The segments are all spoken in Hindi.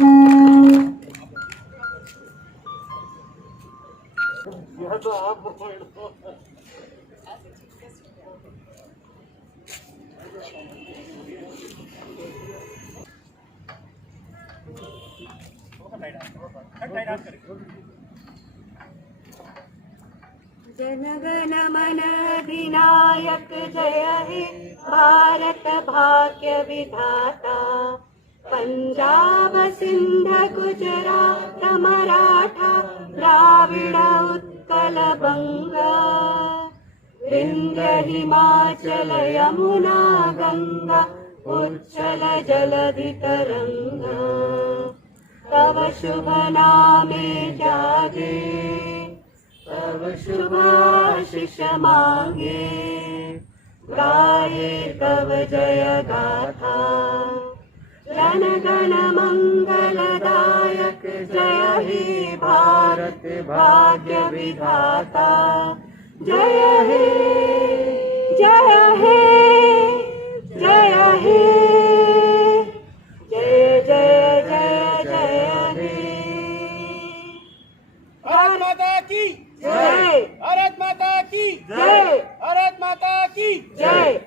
तो आप जनगण मन अधिनायक जय हे भारत भाग्य विधाता। पंजाब सिंध गुजरात मराठा द्राविड़ उत्कल बंगा। विंध्य हिमाचल यमुना गंगा उच्चल जलधि तरंगा। तव शुभ नामे जागे तव शुभाशिष मांगे। गाये तव जय गाथा जन गण मंगलदायक जय हे भारत भाग्य विधाता। जय हे जय हे जय हे जय जय जय जय हे। भारत माता की जय भारत माता की जय भारत माता की जय।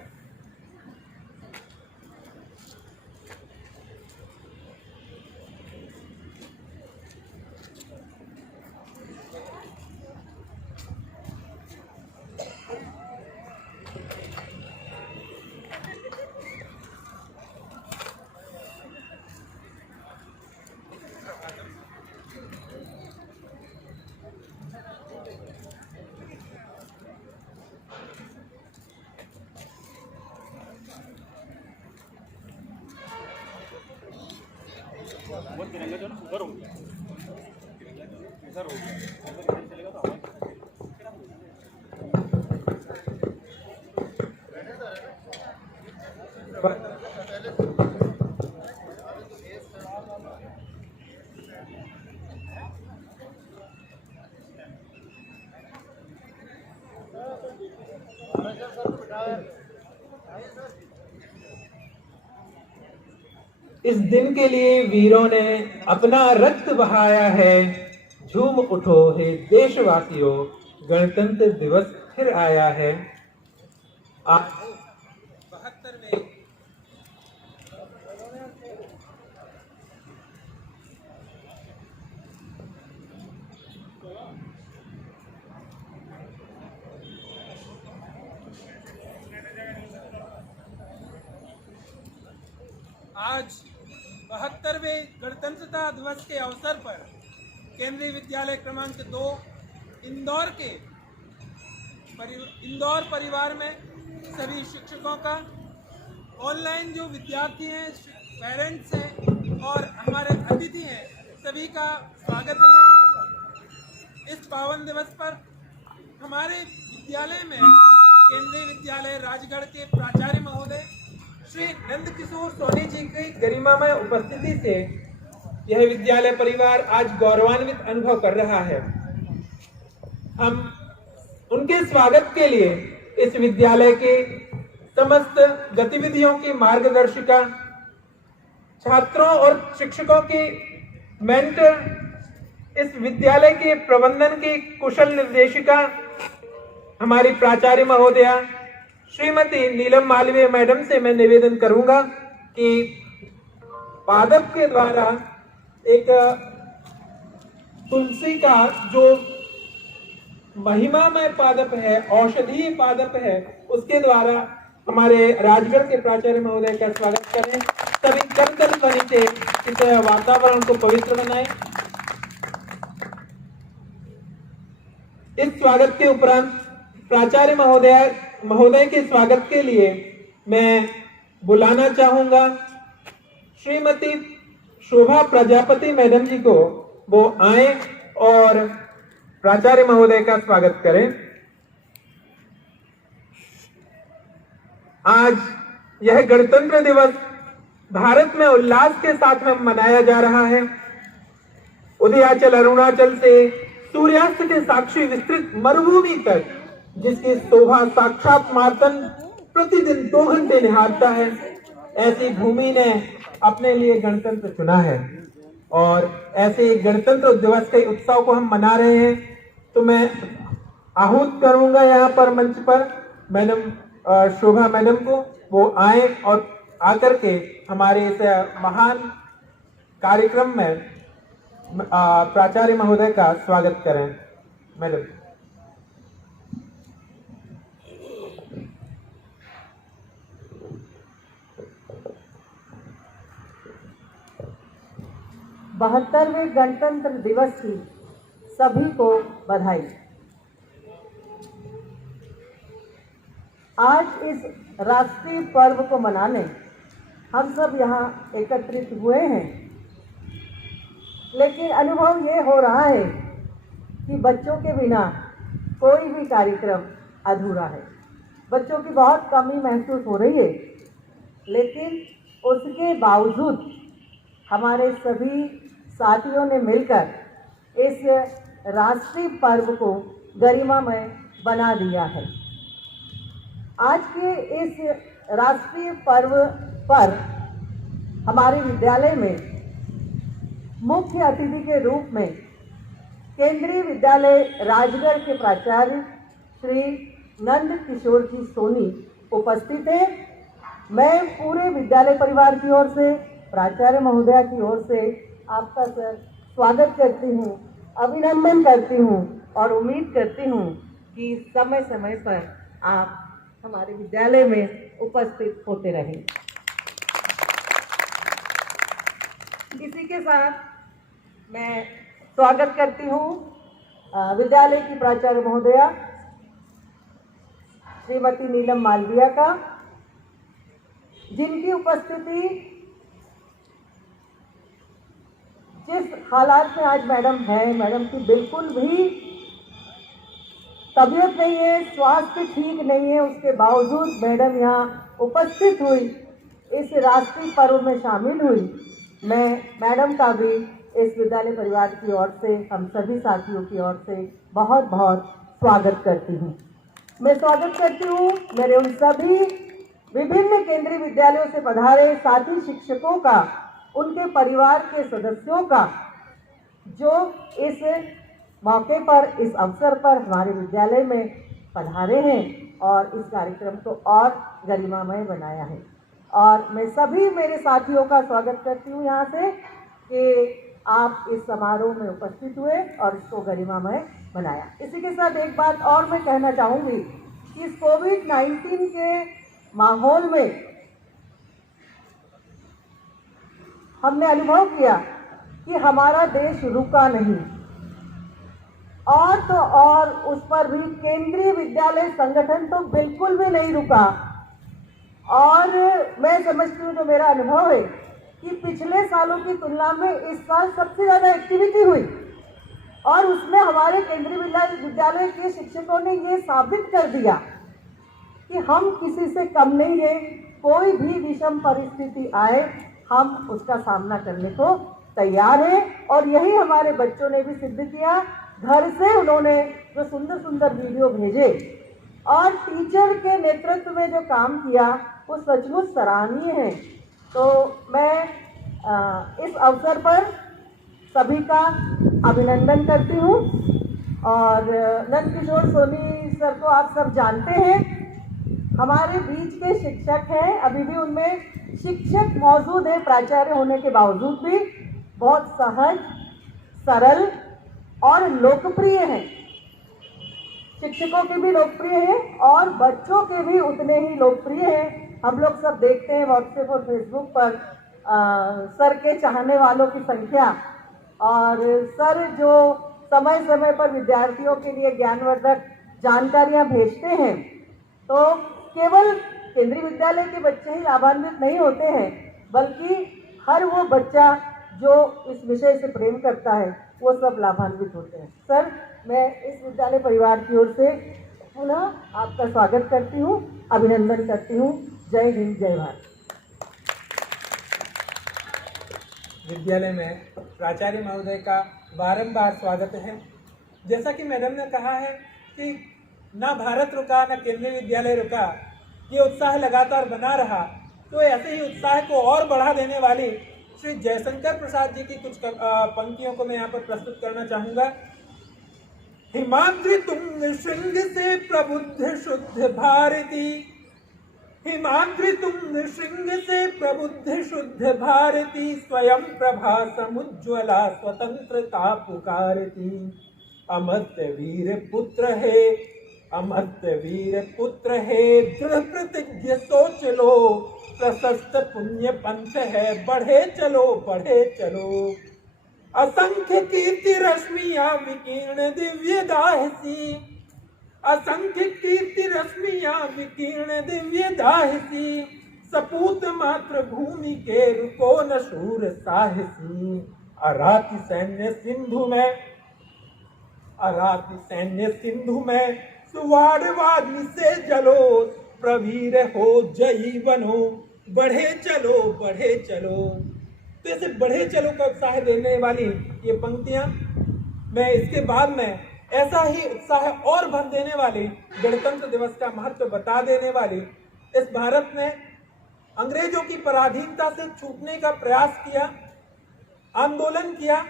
वो तिरंगा जो ना ऊपर हो गया इधर हो गया इधर चलेगा तो आवाज इस दिन के लिए वीरों ने अपना रक्त बहाया है। झूम उठो हे देशवासियों, गणतंत्र दिवस फिर आया है। आज 72वें आज 72वें गणतंत्रता दिवस के अवसर पर केंद्रीय विद्यालय क्रमांक 2 इंदौर के इंदौर परिवार में सभी शिक्षकों का, ऑनलाइन जो विद्यार्थी हैं, पेरेंट्स हैं और हमारे अतिथि हैं, सभी का स्वागत है। इस पावन दिवस पर हमारे विद्यालय में केंद्रीय विद्यालय राजगढ़ के प्राचार्य महोदय श्री नंदकिशोर सोनी जी की गरिमामय उपस्थिति से यह विद्यालय परिवार आज गौरवान्वित अनुभव कर रहा है। हम उनके स्वागत के लिए इस विद्यालय के समस्त गतिविधियों की मार्गदर्शिका, छात्रों और शिक्षकों की मेंटर, इस विद्यालय के प्रबंधन की कुशल निर्देशिका हमारी प्राचार्य महोदया श्रीमती नीलम मालवीय मैडम से मैं निवेदन करूंगा कि पादप के द्वारा एक तुलसी का जो महिमामय पादप है, औषधीय पादप है, उसके द्वारा हमारे राजगढ़ के प्राचार्य महोदय का स्वागत करें। सभी करतल ध्वनि से इस वातावरण को पवित्र बनाएं। इस स्वागत के उपरांत प्राचार्य महोदय के स्वागत के लिए मैं बुलाना चाहूंगा श्रीमती शोभा प्रजापति मैडम जी को। वो आए और प्राचार्य महोदय का स्वागत करें। आज यह गणतंत्र दिवस भारत में उल्लास के साथ में मनाया जा रहा है। उदयाचल अरुणाचल से सूर्यास्त के साक्षी विस्तृत मरुभूमि तक, जिसकी शोभा साक्षात मार्तन प्रतिदिन 2 घंटे निहारता है, ऐसी भूमि ने अपने लिए गणतंत्र चुना है। और ऐसे गणतंत्र दिवस के उत्सव को हम मना रहे हैं। तो मैं आहूत करूंगा यहाँ पर मंच पर मैडम शोभा मैडम को, वो आए और आकर के हमारे इस महान कार्यक्रम में प्राचार्य महोदय का स्वागत करें। मैडम। बहत्तरवें गणतंत्र दिवस की सभी को बधाई। आज इस राष्ट्रीय पर्व को मनाने हम सब यहाँ एकत्रित हुए हैं, लेकिन अनुभव ये हो रहा है कि बच्चों के बिना कोई भी कार्यक्रम अधूरा है। बच्चों की बहुत कमी महसूस हो रही है, लेकिन उसके बावजूद हमारे सभी साथियों ने मिलकर इस राष्ट्रीय पर्व को गरिमामय बना दिया है। आज के इस राष्ट्रीय पर्व पर हमारे विद्यालय में मुख्य अतिथि के रूप में केंद्रीय विद्यालय राजगढ़ के प्राचार्य श्री नंद किशोर जी सोनी उपस्थित हैं। मैं पूरे विद्यालय परिवार की ओर से, प्राचार्य महोदया की ओर से आपका सर स्वागत करती हूँ, अभिनंदन करती हूँ और उम्मीद करती हूँ कि समय समय पर आप हमारे विद्यालय में उपस्थित होते रहें। इसी के साथ मैं स्वागत करती हूँ विद्यालय की प्राचार्य महोदया श्रीमती नीलम मालविया का, जिनकी उपस्थिति जिस हालात में आज मैडम है, मैडम की बिल्कुल भी तबीयत नहीं है, स्वास्थ्य ठीक नहीं है, उसके बावजूद मैडम यहाँ उपस्थित हुई, इस राष्ट्रीय पर्व में शामिल हुई। मैं मैडम का भी इस विद्यालय परिवार की ओर से, हम सभी साथियों की ओर से बहुत बहुत स्वागत करती हूँ। मैं स्वागत करती हूँ मेरे उन सभी विभिन्न केंद्रीय विद्यालयों से पधारे साथी शिक्षकों का, उनके परिवार के सदस्यों का, जो इस मौके पर, इस अवसर पर हमारे विद्यालय में पधारे हैं और इस कार्यक्रम को और गरिमामय बनाया है। और मैं सभी मेरे साथियों का स्वागत करती हूँ यहाँ से कि आप इस समारोह में उपस्थित हुए और इसको गरिमामय बनाया। इसी के साथ एक बात और मैं कहना चाहूँगी कि इस कोविड-19 के माहौल में हमने अनुभव किया कि हमारा देश रुका नहीं, और तो और उस पर भी केंद्रीय विद्यालय संगठन तो बिल्कुल भी नहीं रुका। और मैं समझती हूँ, जो मेरा अनुभव है, कि पिछले सालों की तुलना में इस साल सबसे ज़्यादा एक्टिविटी हुई और उसमें हमारे केंद्रीय विद्यालय के शिक्षकों ने ये साबित कर दिया कि हम किसी से कम नहीं है। कोई भी विषम परिस्थिति आए, हम उसका सामना करने को तैयार हैं। और यही हमारे बच्चों ने भी सिद्ध किया। घर से उन्होंने जो सुंदर सुंदर वीडियो भेजे और टीचर के नेतृत्व में जो काम किया, वो सचमुच सराहनीय है। तो मैं इस अवसर पर सभी का अभिनंदन करती हूँ। और नंद किशोर सोनी सर को आप सब जानते हैं, हमारे बीच के शिक्षक हैं, अभी भी उनमें शिक्षक मौजूद है, प्राचार्य होने के बावजूद भी बहुत सहज, सरल और लोकप्रिय हैं। शिक्षकों के भी लोकप्रिय हैं और बच्चों के भी उतने ही लोकप्रिय हैं। हम लोग सब देखते हैं व्हाट्सएप और फेसबुक पर सर के चाहने वालों की संख्या, और सर जो समय समय पर विद्यार्थियों के लिए ज्ञानवर्धक जानकारियां भेजते हैं, तो केवल केंद्रीय विद्यालय के बच्चे ही लाभान्वित नहीं होते हैं, बल्कि हर वो बच्चा जो इस विषय से प्रेम करता है, वो सब लाभान्वित होते हैं। सर, मैं इस विद्यालय परिवार की ओर से पुनः आपका स्वागत करती हूँ, अभिनंदन करती हूँ। जय हिंद, जय भारत। विद्यालय में प्राचार्य महोदय का बारंबार स्वागत है। जैसा कि मैडम ने कहा है कि ना भारत रुका, ना केंद्रीय विद्यालय रुका, ये उत्साह लगातार बना रहा। तो ऐसे ही उत्साह को और बढ़ा देने वाली श्री जयशंकर प्रसाद जी की कुछ पंक्तियों को मैं यहाँ पर प्रस्तुत करना चाहूंगा। हिमाद्रि तुंग श्रृंग से प्रबुद्ध शुद्ध भारती, हिमाद्रि तुंग श्रृंग से प्रबुद्ध शुद्ध भारती, स्वयं प्रभा समुज्ज्वला स्वतंत्रता पुकारती। अमर्त्य वीर पुत्र है, अमर्त्य वीर पुत्र है, दृढ़ प्रतिज्ञ सोच लो, प्रशस्त पुण्य पंथ है, बढ़े चलो बढ़े चलो। असंख्य कीर्ति रश्मियां विकीर्ण दिव्य दाहसी, असंख्य कीर्ति रश्मियां विकीर्ण दिव्य दाहसी, सपूत मात्र भूमि के रुको न शूर साहसी। अराति सैन्य सिंधु में, अराति सैन्य सिंधु में, सुवाड़वादी से जलो, प्रवीर हो जयी बनो, बढ़े चलो बढ़े चलो। तो ऐसे बढ़े चलो का उत्साह देने वाली ये पंक्तियां, मैं इसके बाद में ऐसा ही उत्साह और भर देने वाली, गणतंत्र दिवस का महत्व बता देने वाली, इस भारत ने अंग्रेजों की पराधीनता से छूटने का प्रयास किया, आंदोलन किया,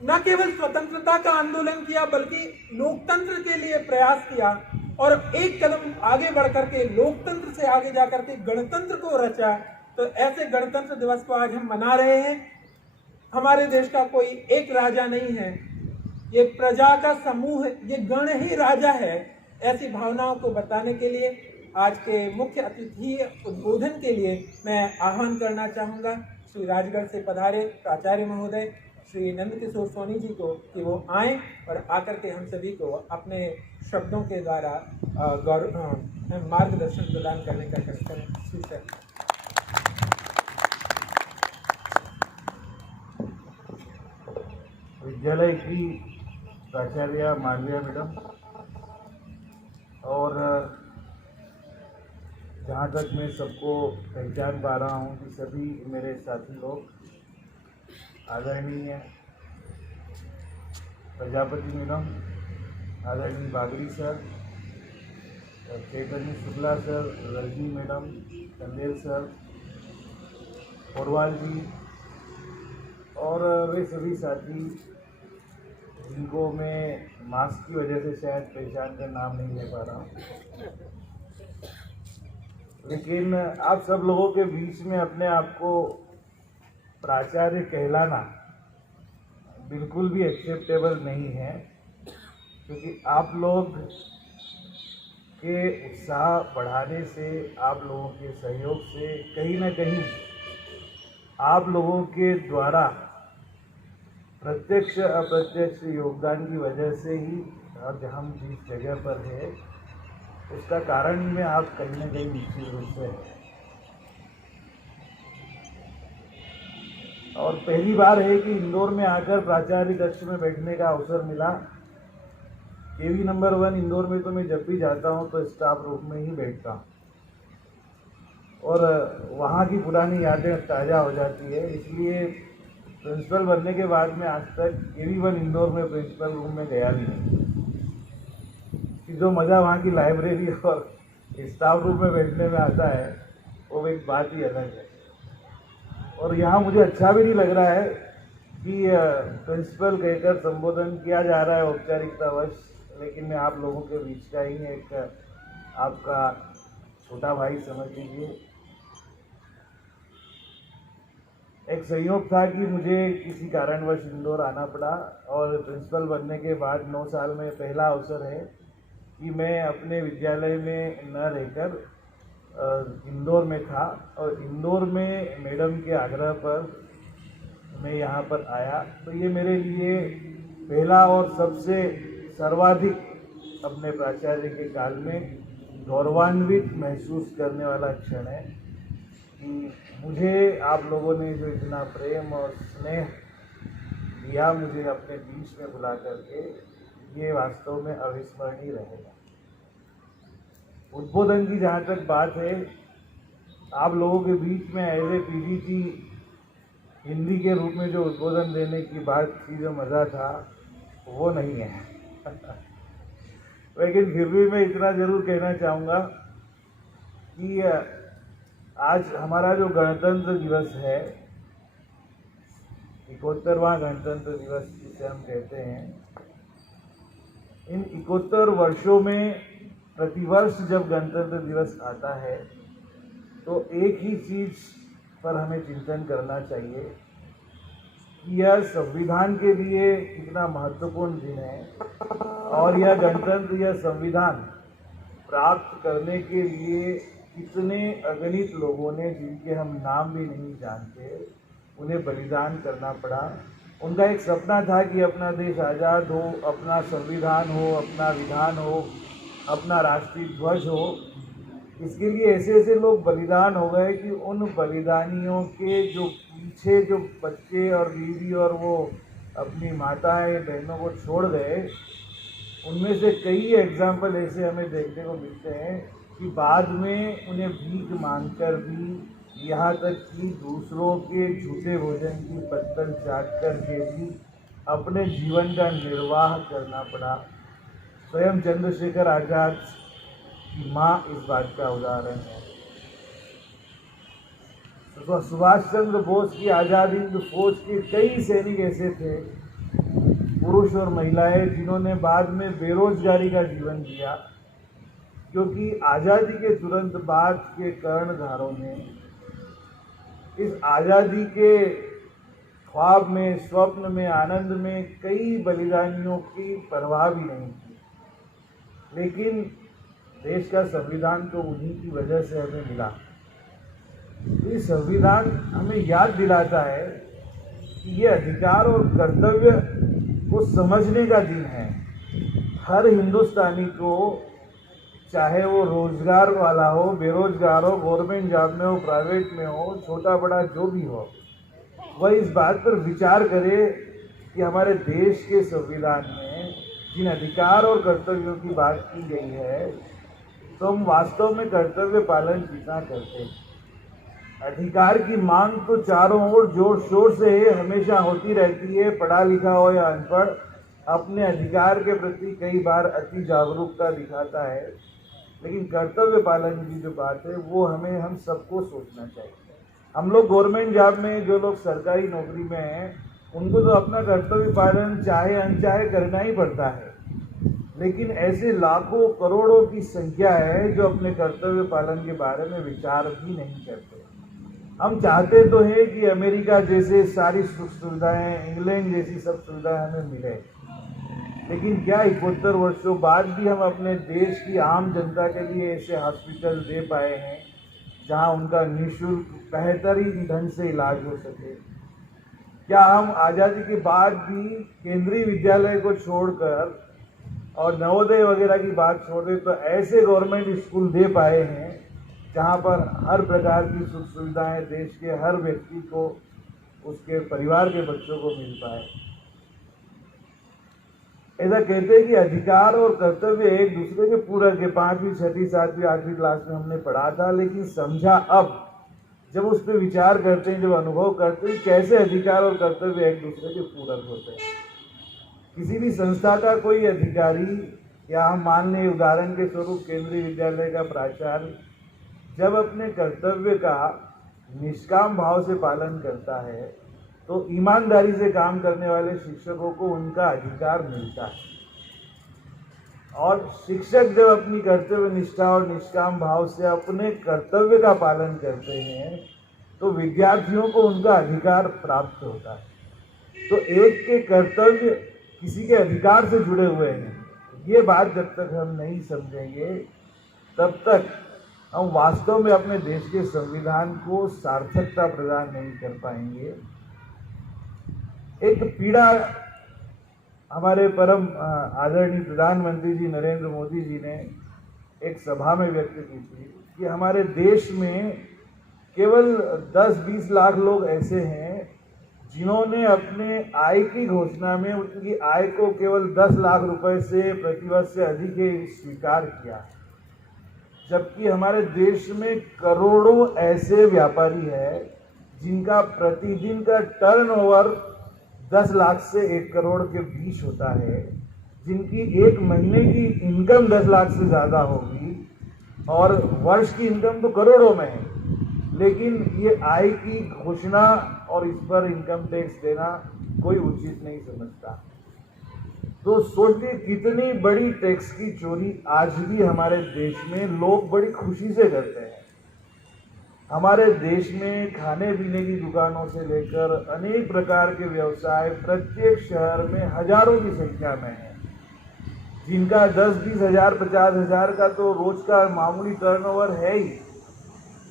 न केवल स्वतंत्रता का आंदोलन किया बल्कि लोकतंत्र के लिए प्रयास किया, और एक कदम आगे बढ़कर के लोकतंत्र से आगे जाकर के गणतंत्र को रचा। तो ऐसे गणतंत्र दिवस को आज हम मना रहे हैं। हमारे देश का कोई एक राजा नहीं है, ये प्रजा का समूह, ये गण ही राजा है। ऐसी भावनाओं को बताने के लिए आज के मुख्य अतिथि उद्बोधन के लिए मैं आह्वान करना चाहूँगा श्री राजगढ़ से पधारे प्राचार्य महोदय श्री नंदकिशोर सोनी जी को, कि वो आएँ और आकर के हम सभी को अपने शब्दों के द्वारा मार्गदर्शन प्रदान करने का कष्ट करें। विद्यालय की प्राचार्य मालविया मैडम, और जहाँ तक मैं सबको पहचान पा रहा हूँ कि सभी मेरे साथी लोग, आदरणीय प्रजापति मैडम, आदरणीय Bagri sir, Chaitanya Shukla sir, Rajni madam, Chandel sir, Porwal ji, और वे सभी साथी जिनको मैं मास्क की वजह से शायद पहचान कर नाम नहीं ले पा रहा हूँ, लेकिन आप सब लोगों के बीच में अपने आप को प्राचार्य कहलाना बिल्कुल भी एक्सेप्टेबल नहीं है, क्योंकि आप लोग के उत्साह बढ़ाने से, आप लोगों के सहयोग से, कहीं ना कहीं आप लोगों के द्वारा प्रत्यक्ष अप्रत्यक्ष योगदान की वजह से ही आज हम जिस जगह पर है उसका कारण में आप कहीं ना कहीं निश्चित रूप से है। और पहली बार है कि इंदौर में आकर प्राचार्य कक्ष में बैठने का अवसर मिला। केवी नंबर 1 इंदौर में तो मैं जब भी जाता हूँ तो स्टाफ रूम में ही बैठता हूँ, और वहाँ की पुरानी यादें ताज़ा हो जाती है। इसलिए प्रिंसिपल बनने के बाद में आज तक केवी 1 इंदौर में प्रिंसिपल रूम में गया नहीं, कि जो मज़ा वहाँ की लाइब्रेरी और स्टाफ रूम में बैठने में आता है वो एक बात ही अलग है। और यहाँ मुझे अच्छा भी नहीं लग रहा है कि प्रिंसिपल कहकर संबोधन किया जा रहा है औपचारिकतावश, लेकिन मैं आप लोगों के बीच का ही एक आपका छोटा भाई समझ लीजिए। एक संयोग था कि मुझे किसी कारणवश इंदौर आना पड़ा, और प्रिंसिपल बनने के बाद 9 साल में पहला अवसर है कि मैं अपने विद्यालय में न रहकर इंदौर में था, और इंदौर में मैडम के आग्रह पर मैं यहाँ पर आया। तो ये मेरे लिए पहला और सबसे सर्वाधिक अपने प्राचार्य के काल में गौरवान्वित महसूस करने वाला क्षण है कि मुझे आप लोगों ने जो इतना प्रेम और स्नेह दिया मुझे अपने बीच में बुला करके, ये वास्तव में अविस्मरणीय रहेगा। उद्बोधन की जहाँ तक बात है, आप लोगों के बीच में एज ए पीजीटी हिंदी के रूप में जो उद्बोधन देने की बात थी, जो मज़ा था वो नहीं है लेकिन फिर भी मैं इतना ज़रूर कहना चाहूँगा कि आज हमारा जो गणतंत्र दिवस है, 71वां गणतंत्र दिवस जिसे हम कहते हैं, इन 71 वर्षों में प्रतिवर्ष जब गणतंत्र दिवस आता है तो एक ही चीज पर हमें चिंतन करना चाहिए कि यह संविधान के लिए कितना महत्वपूर्ण दिन है और यह गणतंत्र, यह संविधान प्राप्त करने के लिए कितने अगणित लोगों ने, जिनके हम नाम भी नहीं जानते, उन्हें बलिदान करना पड़ा। उनका एक सपना था कि अपना देश आज़ाद हो, अपना संविधान हो, अपना विधान हो, अपना राष्ट्रीय ध्वज हो। इसके लिए ऐसे ऐसे लोग बलिदान हो गए कि उन बलिदानियों के जो पीछे जो बच्चे और बीवी और वो अपनी माताएं बहनों को छोड़ गए, उनमें से कई एग्जाम्पल ऐसे हमें देखने को मिलते हैं कि बाद में उन्हें भीख मांगकर भी, यहाँ तक कि दूसरों के झूठे भोजन की पत्तल चाट कर के भी अपने जीवन का निर्वाह करना पड़ा। स्वयं चंद्रशेखर आज़ाद की माँ इस बात का उदाहरण है। सुभाष चंद्र बोस की आज़ाद हिंद फौज के कई सैनिक ऐसे थे, पुरुष और महिलाएं, जिन्होंने बाद में बेरोजगारी का जीवन जिया, क्योंकि आज़ादी के तुरंत बाद के कर्णधारों ने इस आज़ादी के ख्वाब में, स्वप्न में, आनंद में कई बलिदानियों की परवाह भी नहीं की। लेकिन देश का संविधान तो उन्हीं की वजह से हमें मिला। ये संविधान हमें याद दिलाता है कि ये अधिकार और कर्तव्य को समझने का दिन है। हर हिंदुस्तानी को, चाहे वो रोजगार वाला हो, बेरोजगार हो, गवर्नमेंट जॉब में हो, प्राइवेट में हो, छोटा बड़ा जो भी हो, वह इस बात पर विचार करे कि हमारे देश के संविधान में जिन अधिकार और कर्तव्यों की बात की गई है, तो हम वास्तव में कर्तव्य पालन कितना करते हैं। अधिकार की मांग तो चारों ओर जोर शोर से हमेशा होती रहती है। पढ़ा लिखा हो या अनपढ़, अपने अधिकार के प्रति कई बार अति जागरूकता दिखाता है, लेकिन कर्तव्य पालन की जो बात है वो हम सबको सोचना चाहिए। हम लोग गवर्नमेंट जॉब में, जो लोग सरकारी नौकरी में हैं, उनको तो अपना कर्तव्य पालन चाहे अनचाहे करना ही पड़ता है, लेकिन ऐसे लाखों करोड़ों की संख्या है जो अपने कर्तव्य पालन के बारे में विचार भी नहीं करते। हम चाहते तो हैं कि अमेरिका जैसे सारी सुख सुविधाएं, इंग्लैंड जैसी सब सुविधाएं हमें मिले, लेकिन क्या 71 वर्षों बाद भी हम अपने देश की आम जनता के लिए ऐसे हॉस्पिटल दे पाए हैं जहां उनका निःशुल्क बेहतरीन ढंग से इलाज हो सके? क्या हम आज़ादी के बाद भी केंद्रीय विद्यालय को छोड़कर और नवोदय वगैरह की बात छोड़ दें तो ऐसे गवर्नमेंट स्कूल दे पाए हैं जहां पर हर प्रकार की सुख सुविधाएं देश के हर व्यक्ति को, उसके परिवार के बच्चों को मिल पाए? ऐसा कहते हैं कि अधिकार और कर्तव्य एक दूसरे के पूरक है। 5वीं, 6वीं, 7वीं, 8वीं क्लास में हमने पढ़ा था, लेकिन समझा अब जब उस पर विचार करते हैं, जब अनुभव करते हैं, कैसे अधिकार और कर्तव्य एक दूसरे के पूरक होते हैं। किसी भी संस्था का कोई अधिकारी, या हम मान लें उदाहरण के स्वरूप केंद्रीय विद्यालय का प्राचार्य, जब अपने कर्तव्य का निष्काम भाव से पालन करता है तो ईमानदारी से काम करने वाले शिक्षकों को उनका अधिकार मिलता है। और शिक्षक जब अपनी कर्तव्य निष्ठा और निष्काम भाव से अपने कर्तव्य का पालन करते हैं तो विद्यार्थियों को उनका अधिकार प्राप्त होता है। तो एक के कर्तव्य किसी के अधिकार से जुड़े हुए हैं। ये बात जब तक हम नहीं समझेंगे तब तक हम वास्तव में अपने देश के संविधान को सार्थकता प्रदान नहीं कर पाएंगे। एक पीड़ा हमारे परम आदरणीय प्रधानमंत्री जी नरेंद्र मोदी जी ने एक सभा में व्यक्त की थी कि हमारे देश में केवल 10-20 लाख लोग ऐसे हैं जिन्होंने अपने आय की घोषणा में उनकी आय को केवल 10 लाख रुपए से प्रतिवर्ष से अधिक स्वीकार किया, जबकि हमारे देश में करोड़ों ऐसे व्यापारी हैं जिनका प्रतिदिन का टर्नओवर 10 लाख से 1 करोड़ के बीच होता है, जिनकी एक महीने की इनकम 10 लाख से ज़्यादा होगी और वर्ष की इनकम तो करोड़ों में है, लेकिन ये आय की घोषणा और इस पर इनकम टैक्स देना कोई उचित नहीं समझता। तो सोचिए कितनी बड़ी टैक्स की चोरी आज भी हमारे देश में लोग बड़ी खुशी से करते हैं। हमारे देश में खाने पीने की दुकानों से लेकर अनेक प्रकार के व्यवसाय प्रत्येक शहर में हजारों की संख्या में है, जिनका 10-20 हजार 50 हजार का तो रोज का मामूली टर्नओवर है ही,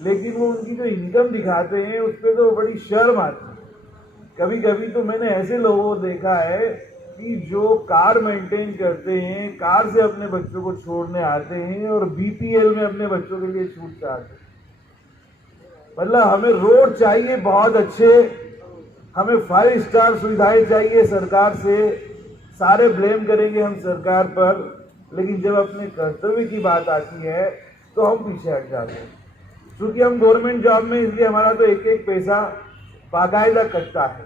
लेकिन वो उनकी जो इनकम दिखाते हैं उस पर तो बड़ी शर्म आती है। कभी कभी तो मैंने ऐसे लोगों को देखा है कि जो कार मेंटेन करते हैं, कार से अपने बच्चों को छोड़ने आते हैं और बीपीएल में अपने बच्चों के लिए छूट चाहते हैं। मतलब हमें रोड चाहिए बहुत अच्छे, हमें 5 स्टार सुविधाएं चाहिए सरकार से, सारे ब्लेम करेंगे हम सरकार पर, लेकिन जब अपने कर्तव्य की बात आती है तो हम पीछे हट जाते हैं। क्योंकि हम गवर्नमेंट जॉब में, इसलिए हमारा तो एक एक पैसा बाकायदा कटता है,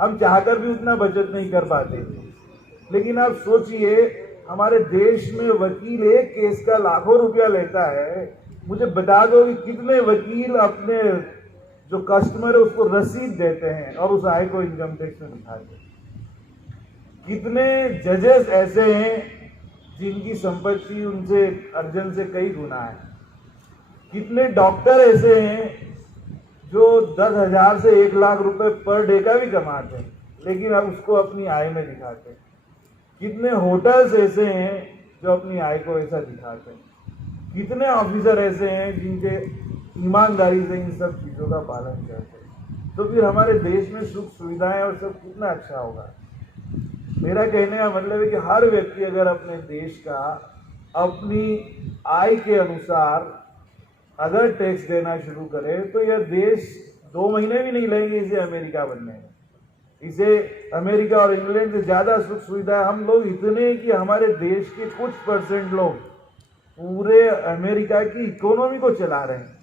हम चाहकर भी उतना बचत नहीं कर पाते। लेकिन आप सोचिए हमारे देश में वकील एक केस का लाखों रुपया लेता है। मुझे बता दो कि कितने वकील अपने जो कस्टमर है उसको रसीद देते हैं और उस आय को इनकम टैक्स में दिखाते हैं। कितने जजेस ऐसे हैं जिनकी संपत्ति उनसे अर्जन से कई गुना है। कितने डॉक्टर ऐसे हैं जो 10,000 से 1 लाख रुपए पर डे का भी कमाते हैं, लेकिन अब उसको अपनी आय में दिखाते हैं। कितने होटल्स ऐसे हैं जो अपनी आय को ऐसा दिखाते हैं। कितने ऑफिसर ऐसे हैं जिनके ईमानदारी से इन सब चीज़ों का पालन करते हैं। तो फिर हमारे देश में सुख सुविधाएं और सब कितना अच्छा होगा। मेरा कहने का मतलब है कि हर व्यक्ति अगर अपने देश का अपनी आय के अनुसार अगर टैक्स देना शुरू करे तो यह देश 2 महीने भी नहीं लगेंगे इसे अमेरिका बनने में। इसे अमेरिका और इंग्लैंड से ज़्यादा सुख सुविधा हम लोग इतने कि हमारे देश के कुछ % लोग पूरे अमेरिका की इकोनॉमी को चला रहे हैं।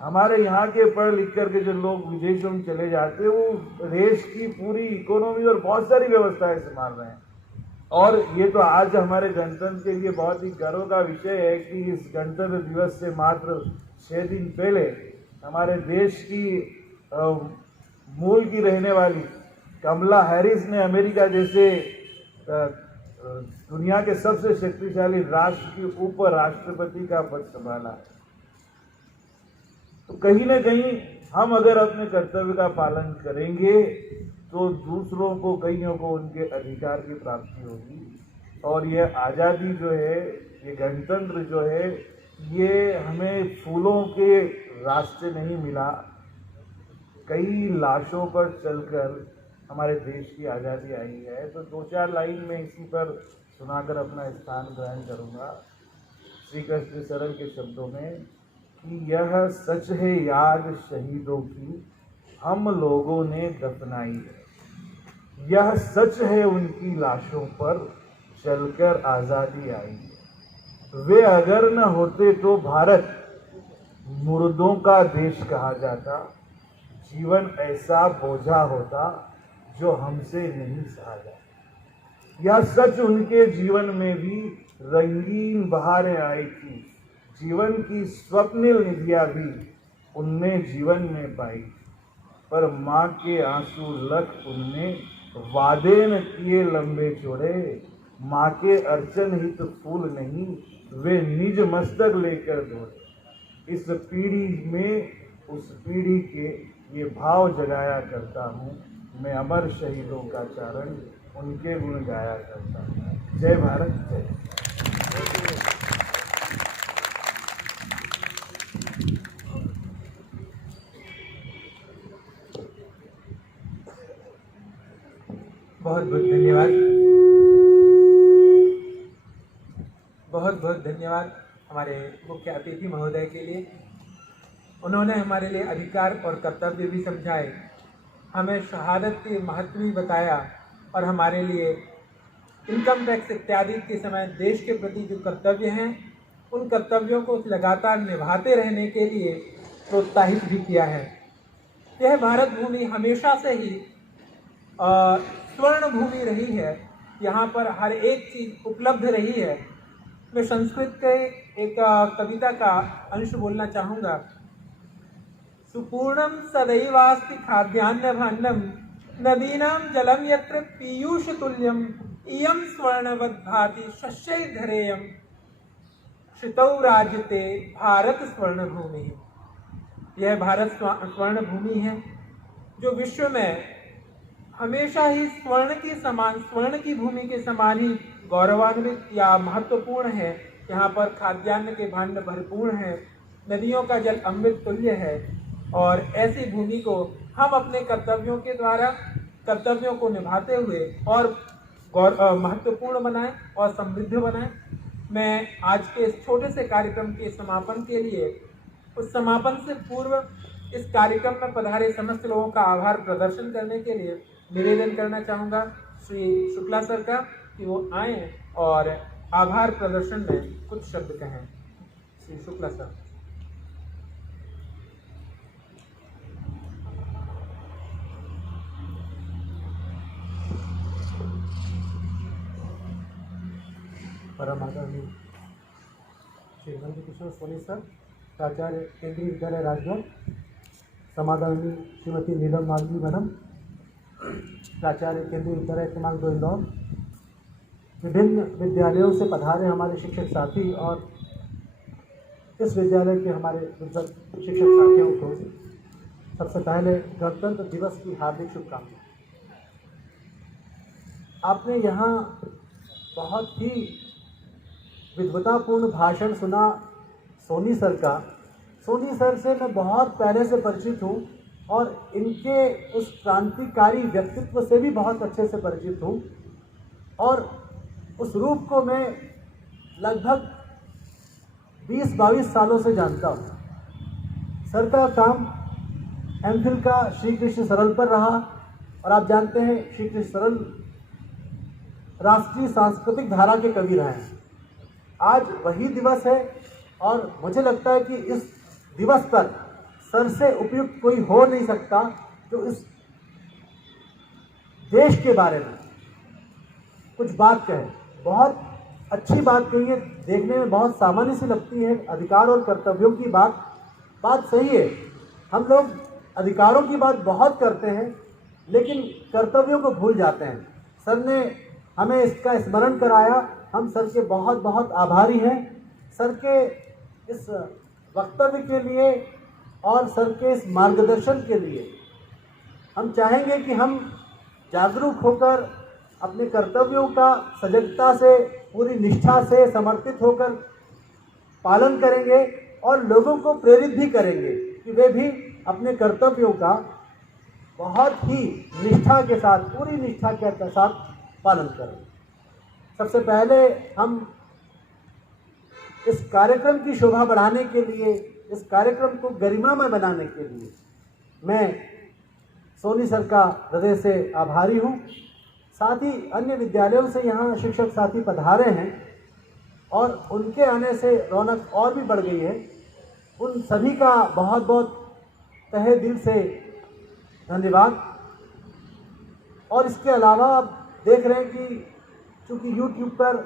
हमारे यहाँ के पढ़ लिख कर के जो लोग विदेशों में चले जाते हैं वो देश की पूरी इकोनॉमी और बहुत सारी व्यवस्थाएं संभाल रहे हैं। और ये तो आज हमारे गणतंत्र के लिए बहुत ही गर्व का विषय है कि इस गणतंत्र दिवस से मात्र 6 दिन पहले हमारे देश की मूल की रहने वाली कमला हैरिस ने अमेरिका जैसे दुनिया के सबसे शक्तिशाली राष्ट्र की उपराष्ट्रपति का पद संभाला। तो कहीं ना कहीं हम अगर अपने कर्तव्य का पालन करेंगे तो दूसरों को, कईयों को उनके अधिकार की प्राप्ति होगी। और ये आज़ादी जो है, ये गणतंत्र जो है, ये हमें फूलों के रास्ते नहीं मिला, कई लाशों पर चलकर हमारे देश की आज़ादी आई है। तो 2-4 लाइन में इसी पर सुनाकर अपना स्थान ग्रहण करूँगा। श्री कृष्ण शरण के शब्दों में कि यह सच है याद शहीदों की हम लोगों ने दफनाई है, यह सच है उनकी लाशों पर चलकर आज़ादी आई है। वे अगर न होते तो भारत मुर्दों का देश कहा जाता, जीवन ऐसा बोझा होता जो हमसे नहीं सहा जाता। यह सच उनके जीवन में भी रंगीन बहारें आई थी, जीवन की स्वप्निल निधियाँ भी उनने जीवन में पाई। पर माँ के आंसू लख उनने वादे न किए लंबे चौड़े, माँ के अर्चन हित फूल नहीं वे निज मस्तक लेकर दौड़े। इस पीढ़ी में उस पीढ़ी के ये भाव जगाया करता हूँ, मैं अमर शहीदों का चारण उनके गुण गाया करता हूँ। जय भारत, जय। बहुत बहुत धन्यवाद, बहुत बहुत धन्यवाद हमारे मुख्य अतिथि महोदय के लिए। उन्होंने हमारे लिए अधिकार और कर्तव्य भी समझाए, हमें शहादत के महत्व भी बताया और हमारे लिए इनकम टैक्स इत्यादि के समय देश के प्रति जो कर्तव्य हैं उन कर्तव्यों को लगातार निभाते रहने के लिए प्रोत्साहित भी किया है। यह भारत भूमि हमेशा से ही स्वर्ण भूमि रही है, यहाँ पर हर एक चीज़ उपलब्ध रही है। मैं संस्कृत के एक कविता का अंश बोलना चाहूँगा। सुपूर्णम सदैवास्ति खाद्यान्न भाण्डम नदीनां जलम यत्र पीयूष तुल्यम इयं स्वर्णवद् भाति शस्यैर्धरेयं श्रितौ राजते भारत स्वर्ण भूमि। यह भारत स्वर्ण भूमि है जो विश्व में हमेशा ही स्वर्ण की भूमि के समान ही गौरवान्वित या महत्वपूर्ण है। यहाँ पर खाद्यान्न के भांड भरपूर हैं, नदियों का जल अमृत तुल्य है और ऐसी भूमि को हम अपने कर्तव्यों को निभाते हुए और महत्वपूर्ण बनाएं और समृद्ध बनाएं। मैं आज के इस छोटे से कार्यक्रम के समापन के लिए उस समापन से पूर्व इस कार्यक्रम में पधारे समस्त लोगों का आभार प्रदर्शन करने के लिए निवेदन करना चाहूँगा श्री शुक्ला सर का कि वो आएँ और आभार प्रदर्शन में कुछ शब्द कहें। श्री शुक्ला सर। परम आदरणीय श्री नंद किशोर सोनी सर, प्राचार्य केंद्रीय विद्यालय राजगढ़, समादरणीय श्रीमती नीलम मालवी मैडम, प्राचार्य केंद्रीय विद्यालय क्रमांक 2 इंदौर, विभिन्न विद्यालयों से पधारे हमारे शिक्षक साथी और इस विद्यालय के हमारे शिक्षक साथियों को सबसे पहले गणतंत्र दिवस की हार्दिक शुभकामनाएं। आपने यहाँ बहुत ही विद्वतापूर्ण भाषण सुना सोनी सर का। सोनी सर से मैं बहुत पहले से परिचित हूँ और इनके उस क्रांतिकारी व्यक्तित्व से भी बहुत अच्छे से परिचित हूँ और उस रूप को मैं लगभग 20-22 सालों से जानता हूँ। सर का काम एमफिल का श्री कृष्ण सरल पर रहा और आप जानते हैं श्री कृष्ण सरल राष्ट्रीय सांस्कृतिक धारा के कवि रहे हैं। आज वही दिवस है और मुझे लगता है कि इस दिवस पर सर से उपयुक्त कोई हो नहीं सकता जो इस देश के बारे में कुछ बात कहे। बहुत अच्छी बात कही है, देखने में बहुत सामान्य सी लगती है। अधिकार और कर्तव्यों की बात सही है। हम लोग अधिकारों की बात बहुत करते हैं लेकिन कर्तव्यों को भूल जाते हैं। सर ने हमें इसका स्मरण कराया। हम सर के बहुत बहुत आभारी हैं। सर के इस वक्तव्य के लिए और सर के इस मार्गदर्शन के लिए हम चाहेंगे कि हम जागरूक होकर अपने कर्तव्यों का सजगता से, पूरी निष्ठा से, समर्पित होकर पालन करेंगे और लोगों को प्रेरित भी करेंगे कि वे भी अपने कर्तव्यों का बहुत ही निष्ठा के साथ, पूरी निष्ठा के साथ पालन करें। सबसे पहले हम इस कार्यक्रम की शोभा बढ़ाने के लिए, इस कार्यक्रम को गरिमामय बनाने के लिए मैं सोनी सर का हृदय से आभारी हूँ। साथ ही अन्य विद्यालयों से यहाँ शिक्षक साथी पधारे हैं और उनके आने से रौनक और भी बढ़ गई है। उन सभी का बहुत बहुत तहे दिल से धन्यवाद। और इसके अलावा आप देख रहे हैं कि चूँकि YouTube पर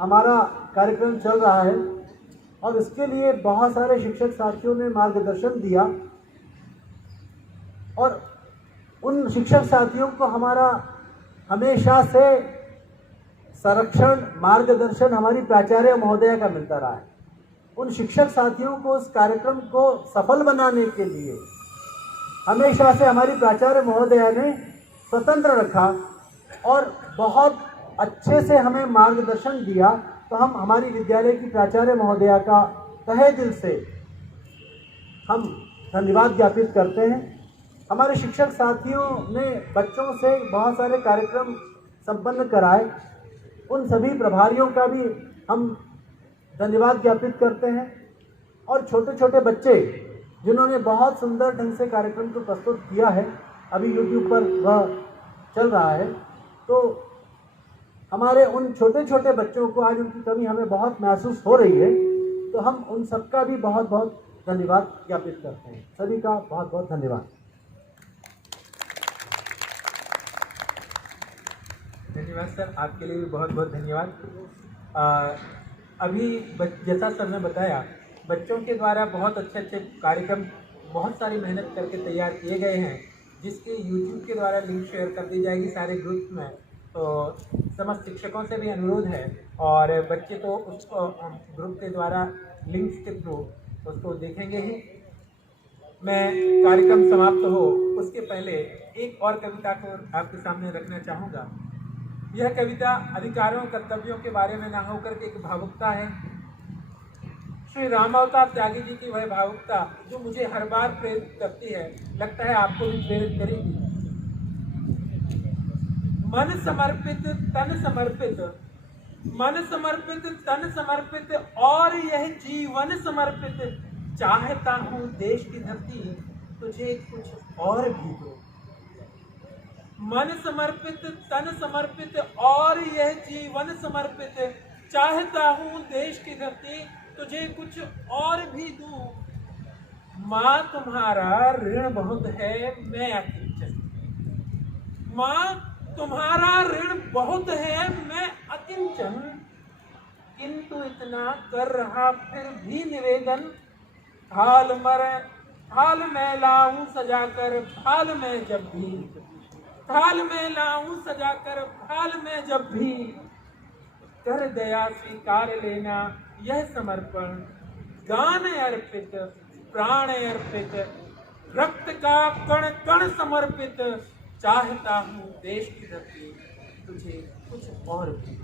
हमारा कार्यक्रम चल रहा है और इसके लिए बहुत सारे शिक्षक साथियों ने मार्गदर्शन दिया और उन शिक्षक साथियों को हमारा हमेशा से संरक्षण, मार्गदर्शन हमारी प्राचार्य महोदया का मिलता रहा है। उन शिक्षक साथियों को इस कार्यक्रम को सफल बनाने के लिए हमेशा से हमारी प्राचार्य महोदया ने स्वतंत्र रखा और बहुत अच्छे से हमें मार्गदर्शन दिया। तो हम हमारी विद्यालय की प्राचार्य महोदया का तहे दिल से हम धन्यवाद ज्ञापित करते हैं। हमारे शिक्षक साथियों ने बच्चों से बहुत सारे कार्यक्रम संपन्न कराए। उन सभी प्रभारियों का भी हम धन्यवाद ज्ञापित करते हैं। और छोटे छोटे बच्चे जिन्होंने बहुत सुंदर ढंग से कार्यक्रम को प्रस्तुत किया है, अभी YouTube पर वह चल रहा है, तो हमारे उन छोटे छोटे बच्चों को आज उनकी कमी हमें बहुत महसूस हो रही है। तो हम उन सबका भी बहुत बहुत धन्यवाद ज्ञापित करते हैं। सभी का बहुत बहुत धन्यवाद। धन्यवाद सर, आपके लिए भी बहुत बहुत धन्यवाद। अभी जैसा सर ने बताया, बच्चों के द्वारा बहुत अच्छे अच्छे कार्यक्रम बहुत सारी मेहनत करके तैयार किए गए हैं, जिसके YouTube के द्वारा लिंक शेयर कर दी जाएगी सारे ग्रुप में। तो समस्त शिक्षकों से भी अनुरोध है, और बच्चे तो उसको ग्रुप के द्वारा लिंक्स के थ्रू उसको देखेंगे ही। मैं कार्यक्रम समाप्त हो उसके पहले एक और कविता को आपके सामने रखना चाहूँगा। यह कविता अधिकारों कर्तव्यों के बारे में ना होकर के एक भावुकता है। श्री रामावतार त्यागी जी की वह भावुकता जो मुझे हर बार प्रेरित करती है, लगता है आपको भी प्रेरित करेगी। मन समर्पित तन समर्पित, मन समर्पित तन समर्पित, और यह जीवन समर्पित, चाहता हूँ देश की धरती तुझे कुछ और भी दो। मन समर्पित तन समर्पित, और यह जीवन समर्पित, चाहता हूँ देश की धरती तुझे कुछ और भी दूं। माँ तुम्हारा ऋण बहुत है मैं अकिंचन, माँ तुम्हारा ऋण बहुत है मैं अकिंचन, किंतु इतना कर रहा फिर भी निवेदन, थाल में लाऊं सजाकर थाल में जब भी, थाल में लाऊं सजाकर थाल में जब भी, कर दया स्वीकार लेना यह समर्पण, गान अर्पित प्राण अर्पित, रक्त का कण कण समर्पित, चाहता हूँ देश की धरती तुझे कुछ और भी।